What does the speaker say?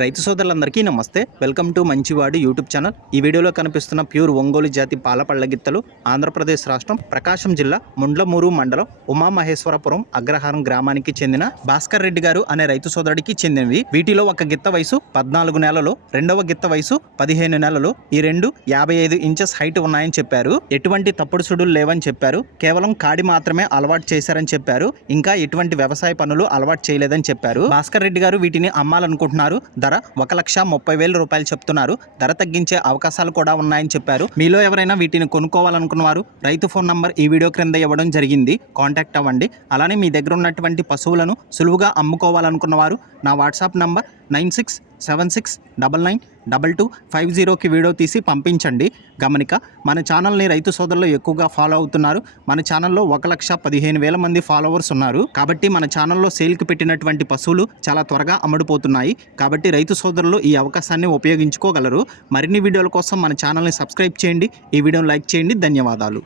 రైతు సోదరులందరికీ నమస్తే. వెల్కమ్ టు మంచివాడు యూట్యూబ్ ఛానల్. ఈ వీడియోలో కనిపిస్తున్న ప్యూర్ ఒంగోలు జాతి పాల పళ్ళ గిత్తలు ఆంధ్రప్రదేశ్ రాష్ట్రం ప్రకాశం జిల్లా ముండ్లమూరు మండలం ఉమామహేశ్వరపురం అగ్రహారం గ్రామానికి చెందిన భాస్కర్ రెడ్డి గారు అనే రైతు సోదరుడికి చెందినవి. వీటిలో ఒక గిత్త వయసు 14 నెలలు, రెండవ గిత్త వయసు 15 నెలలు. ఈ రెండు 55 ఇంచెస్ హైట్ ఉన్నాయని చెప్పారు. ఎటువంటి తప్పుడు సుడులు లేవని చెప్పారు. కేవలం కాడి మాత్రమే అలవాటు చేశారని చెప్పారు. ఇంకా ఎటువంటి వ్యవసాయ పనులు అలవాటు చేయలేదని చెప్పారు. భాస్కర్ రెడ్డి గారు వీటిని అమ్మాలనుకుంటున్నారు. ధర 1,30,000 రూపాయలు చెప్తున్నారు. ధర తగ్గించే అవకాశాలు కూడా ఉన్నాయని చెప్పారు. మీలో ఎవరైనా వీటిని కొనుక్కోవాలనుకున్నవారు రైతు ఫోన్ నంబర్ ఈ వీడియో క్రింద ఇవ్వడం జరిగింది. కాంటాక్ట్ అవ్వండి. అలానే మీ దగ్గర ఉన్నటువంటి పశువులను సులువుగా అమ్ముకోవాలనుకున్నవారు నా వాట్సాప్ నంబర్ 9676992250కి వీడియో తీసి పంపించండి. గమనిక, మన ఛానల్ని రైతు సోదరులు ఎక్కువగా ఫాలో అవుతున్నారు. మన ఛానల్లో 1,15,000 మంది ఫాలోవర్స్ ఉన్నారు. కాబట్టి మన ఛానల్లో సేల్కి పెట్టినటువంటి పశువులు చాలా త్వరగా అమ్ముడుపోతున్నాయి. కాబట్టి రైతు సోదరులు ఈ అవకాశాన్ని ఉపయోగించుకోగలరు. మరిన్ని వీడియోల కోసం మన ఛానల్ని సబ్స్క్రైబ్ చేయండి. ఈ వీడియోని లైక్ చేయండి. ధన్యవాదాలు.